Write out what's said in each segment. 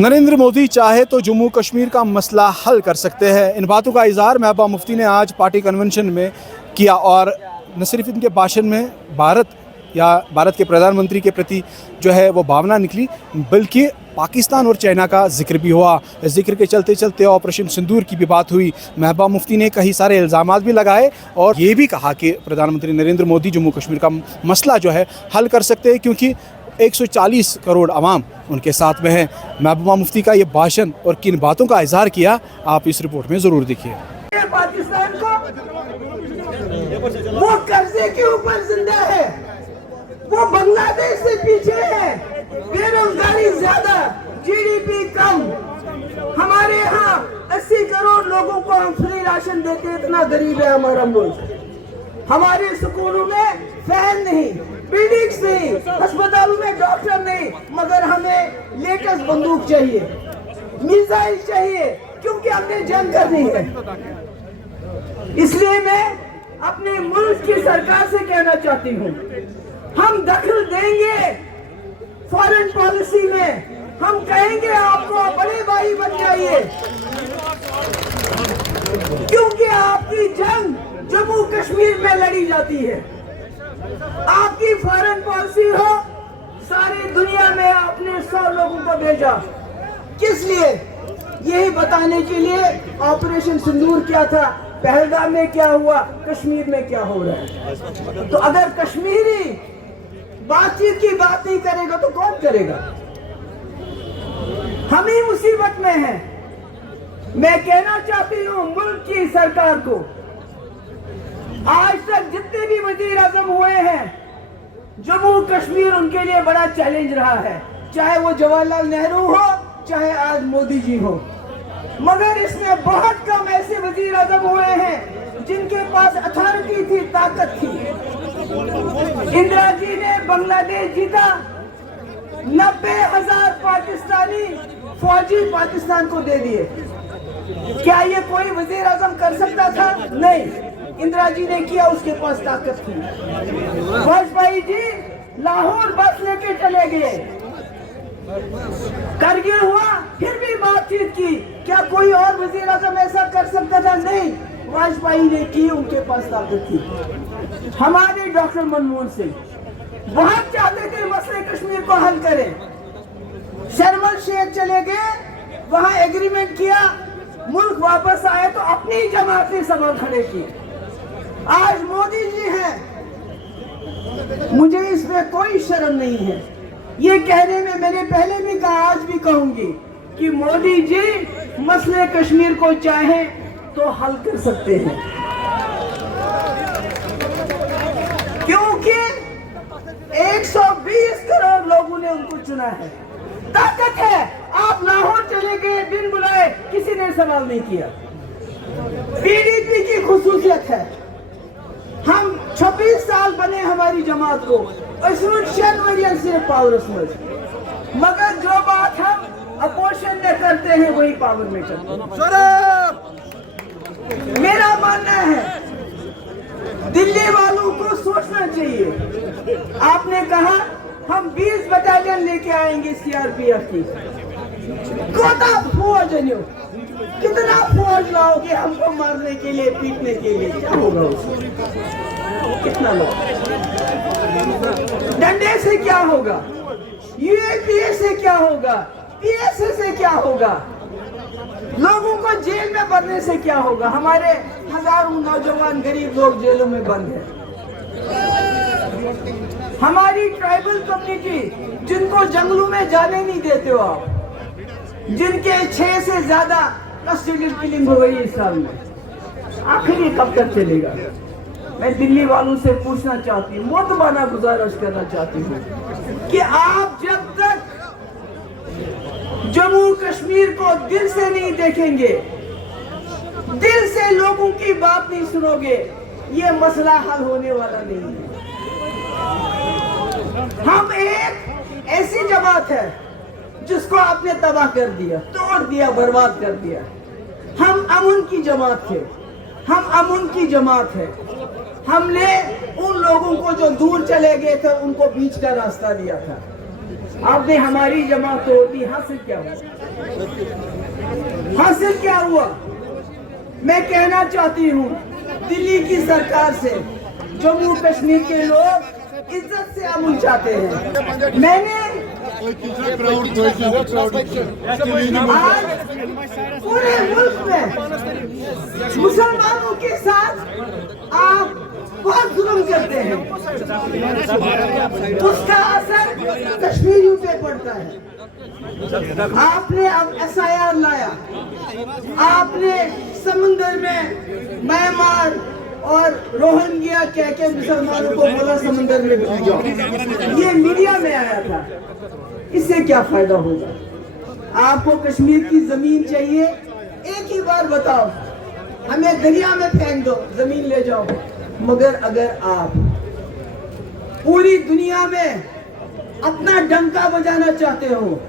नरेंद्र मोदी चाहे तो जम्मू कश्मीर का मसला हल कर सकते हैं। इन बातों का इज़हार महबूबा मुफ्ती ने आज पार्टी कन्वेंशन में किया और न सिर्फ इनके भाषण में भारत के प्रधानमंत्री के प्रति जो है वो भावना निकली, बल्कि पाकिस्तान और चाइना का जिक्र भी हुआ। इस जिक्र के चलते चलते ऑपरेशन सिंदूर की भी बात हुई। महबूबा मुफ्ती ने कई सारे इल्ज़ामात भी लगाए और ये भी कहा कि प्रधानमंत्री नरेंद्र मोदी जम्मू कश्मीर का मसला जो है हल कर सकते हैं, क्योंकि 140 करोड़ अवाम उनके साथ में है। महबूबा मुफ्ती का ये भाषण और किन बातों का इज़हार किया, आप इस रिपोर्ट में ज़रूर देखिए। पाकिस्तान को वो कर्जे के ऊपर जिंदा है, वो बांग्लादेश से पीछे है, बेरोजगारी ज्यादा, जीडीपी कम। हमारे यहाँ 80 करोड़ लोगों को हम फ्री राशन देते, इतना गरीब है हमारा मुल्क। हमारे स्कूलों में फैन नहीं, बिल्डिंग्स नहीं, अस्पतालों में डॉक्टर नहीं, मगर हमें लेटेस्ट बंदूक चाहिए, मिसाइल चाहिए, क्योंकि हमने जंग करनी है। इसलिए मैं अपने मुल्क की सरकार से कहना चाहती हूँ, हम दखल देंगे फॉरेन पॉलिसी में, हम कहेंगे आपको बड़े भाई बन जाइए, क्योंकि आपकी जंग जम्मू कश्मीर में लड़ी जाती है। आपकी फॉरेन पॉलिसी हो, सारी दुनिया में आपने 100 लोगों को भेजा, किस लिए? यही बताने के लिए ऑपरेशन सिंदूर क्या था, पहलगाम में क्या हुआ, कश्मीर में क्या हो रहा है। तो अगर कश्मीरी बातचीत की बात नहीं करेगा तो कौन करेगा? हम ही मुसीबत में हैं। मैं कहना चाहती हूँ मुल्क की सरकार को, आज तक जितने भी वजीर आजम हुए हैं, जम्मू कश्मीर उनके लिए बड़ा चैलेंज रहा है, चाहे वो जवाहरलाल नेहरू हो, चाहे आज मोदी जी हो। मगर इसमें बहुत कम ऐसे वजीर आजम हुए हैं जिनके पास अथॉरिटी थी, ताकत थी। इंदिरा जी ने बांग्लादेश जीता, 90,000 पाकिस्तानी फौजी पाकिस्तान को दे दिए। क्या ये कोई वजीर आजम कर सकता था? नहीं, इंदिरा जी ने किया, उसके पास ताकत थी। वाजपेयी जी लाहौर बस लेके चले गए, करगिल हुआ, फिर भी बातचीत की। क्या कोई और वजीर आजम ऐसा कर सकता था? नहीं, वाजपेयी ने की, उनके पास ताकत थी। हमारे डॉक्टर मनमोहन सिंह बहुत चाहते थे मसले कश्मीर को हल करें, शर्म शेख चले गए, वहां एग्रीमेंट किया, मुल्क वापस आए तो अपनी जमात ने सवाल खड़े किए। आज मोदी जी हैं, मुझे इसमें कोई शर्म नहीं है। ये कहने में मैंने पहले भी कहा, आज भी कहूंगी कि मोदी जी मसले कश्मीर को चाहे तो हल कर सकते हैं, क्योंकि 120 करोड़ लोगों ने उनको चुना है, ताकत है। आप लाहौर चले गए बिन बुलाए, किसी ने सवाल नहीं किया। पीडीपी की खुसूसियत है, हम 26 साल बने हमारी जमात को, पावर मगर जो बात हम अपोजिशन में करते हैं वही पावर में करते हैं। मेरा मानना है दिल्ली वालों को सोचना चाहिए। आपने कहा हम 20 बटालियन लेके आएंगे सीआरपीएफ की, कितना फौज लाओगे हमको मारने के लिए, पीटने के लिए? क्या होगा उससे? कितना लोग? डंडे से क्या होगा? यूएपीए से क्या होगा? पीएसए से क्या होगा? लोगों को जेल में भरने से क्या होगा? हमारे हजारों नौजवान गरीब लोग जेलों में बंद हैं। हमारी ट्राइबल कम्युनिटी जिनको जंगलों में जाने नहीं देते हो आप, जिनके 6 से ज्यादा कस्टोडियल किलिंग हो गई इस साल में, आखिर ये कब तक चलेगा? मैं दिल्ली वालों से पूछना चाहती हूँ, मोतबाना गुजारिश करना चाहती हूँ कि आप जब तक जम्मू कश्मीर को दिल से नहीं देखेंगे, दिल से लोगों की बात नहीं सुनोगे, ये मसला हल होने वाला नहीं है। हम एक ऐसी जमात है जिसको आपने तबाह कर दिया, तोड़ दिया, बर्बाद कर दिया। हम अमन की जमात थे, हम अमन की जमात है। हमने उन लोगों को जो दूर चले गए थे उनको बीच का रास्ता दिया था। आपने हमारी जमात तोड़ दी, हासिल क्या हुआ? हासिल क्या हुआ? मैं कहना चाहती हूँ दिल्ली की सरकार से, जम्मू कश्मीर के लोग इज्जत से अमन चाहते हैं। मैंने आज पूरे मुल्क में मुसलमानों के साथ आप बहुत जुल्म करते हैं, उसका असर कश्मीरियों पे पड़ता है। आपने अब SIR लाया, आपने समंदर में म्यांमार और रोहिंग्या कह के मुसलमानों को बोला समंदर में डूब जाओ, ये मीडिया में आया था। इससे क्या फायदा होगा? आपको कश्मीर की जमीन चाहिए, एक ही बार बताओ, हमें दरिया में फेंक दो, जमीन ले जाओ। मगर अगर आप पूरी दुनिया में अपना डंका बजाना चाहते हो,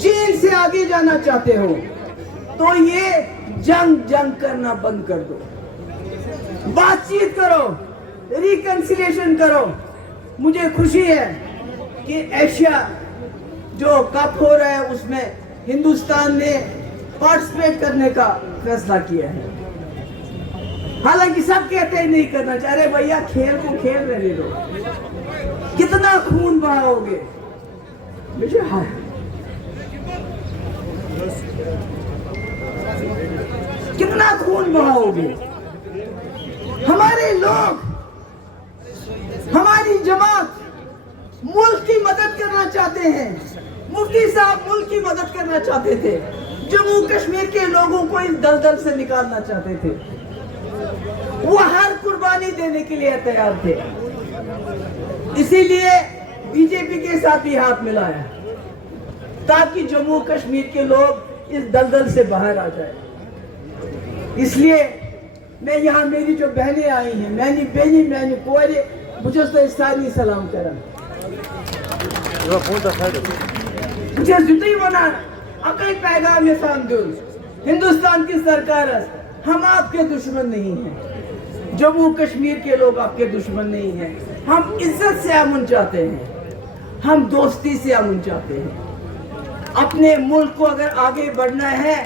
चीन से आगे जाना चाहते हो, तो ये जंग करना बंद कर दो, बातचीत करो, रिकंसिलिएशन करो। मुझे खुशी है कि एशिया जो कप हो रहा है उसमें हिंदुस्तान ने पार्टिसिपेट करने का फैसला किया है। हालांकि सब कहते हैं नहीं करना चाहिए। अरे भैया, खेल को खेल रहने दो, कितना खून बहाओगे? कितना खून बहाओगे? हमारे लोग, हमारी जमात मुल्क की मदद करना चाहते हैं। मुफ्ती साहब मुल्क की मदद करना चाहते थे, जम्मू कश्मीर के लोगों को इस दलदल से निकालना चाहते थे। वो हर कुर्बानी देने के लिए तैयार थे, इसीलिए बीजेपी के साथ भी हाथ मिलाया ताकि जम्मू कश्मीर के लोग इस दलदल से बाहर आ जाए। इसलिए मैं यहाँ, मेरी जो बहनें आई हैं, मैंने बेनी मैंने कोरे, मुझे तो सारी सलाम करा, मुझे जुटी बना अकई पैगाम सांदुल हिंदुस्तान की सरकार, हम आपके दुश्मन नहीं हैं, जम्मू कश्मीर के लोग आपके दुश्मन नहीं हैं। हम इज्जत से अमन चाहते हैं, हम दोस्ती से अमन चाहते हैं। अपने मुल्क को अगर आगे बढ़ना है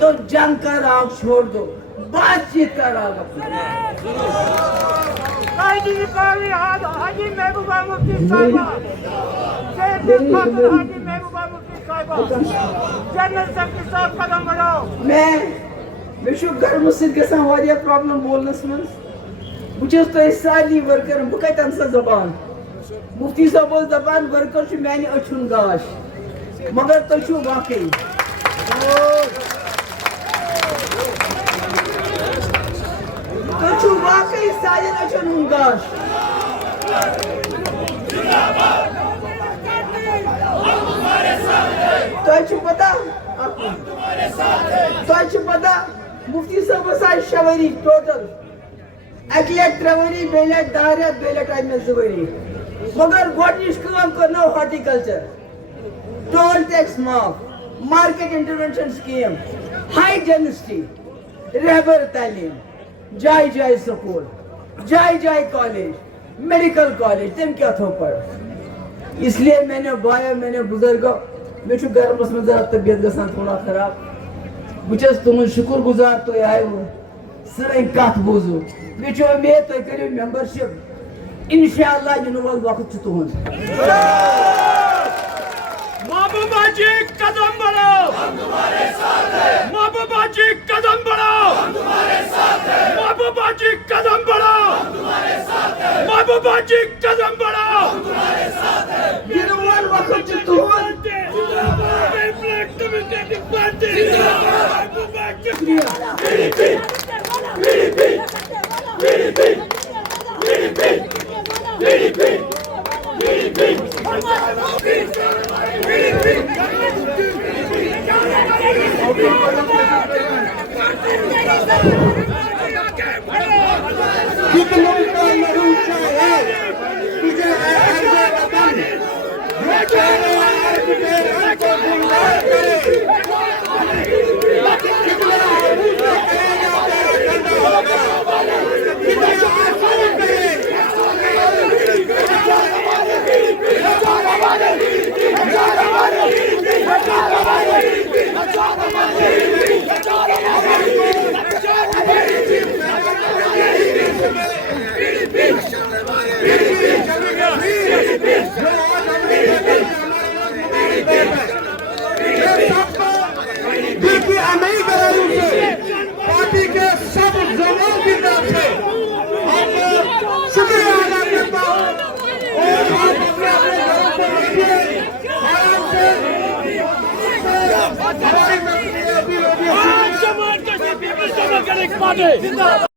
तो जंग का राग छोड़ दो, बातचीत का राग अपना। हाजी महबूबा मुफ्ती साहिबा, हाजी महबूबा मुफ्ती साहिबा, जनरल सेक्रेटरी साहब कदम बढ़ाओ। मैं विशु गर्म सिद्ध गसान वारिया प्रॉब्लम बोलनस मंज, मुझे तो सारी वर्कर बुकत अंसा जबान, मुफ्ती साहब जबान वर्कर छु मैंने अछुन गाश, मगर तो छु वाकई वाकई साजन अछुन गाश। तो पता मुफ्ती साहब साई शवरी टोटल अकलेट ट्रवरी बेलेट दारियत बेलेट आई में जवरी, मगर गोटिश काम करना हॉर्टिकल्चर, टोल टैक्स माफ, market intervention scheme, high density, रहबर तालीम, जाय जाय स्कूल, जाय जाय कॉलेज, मेडिकल कॉलेज, तुम क्या थो पढ़। इसलिए मैंने बाया, मैंने बुजुर्गो, मैं घर में जरा तबियत गसान थोड़ा खराब, मुझे तुम शुक्र गुजार तो आए वो सर कत बूजू, मे उम्मीद तुम करो मेंबरशिप, इंशाअल्लाह इन वल वक्त तुहद। महबूबा जी कदम बढ़ाओ, हम तुम्हारे साथ हैं। महबूबा जी कदम बढ़ाओ, हम तुम्हारे साथ हैं। महबूबा जी कदम बढ़ाओ, हम तुम्हारे साथ हैं। महबूबा जी कदम बढ़ाओ, हम तुम्हारे साथ हैं। इन वल वक्त तुहद। सब जवान की तरफ से आपको शुक्रिया अदा करता हूँ और आप अपने अपने घरों पर रहिए आराम से हमारी अपील होगी। Democratic People's Democratic Party!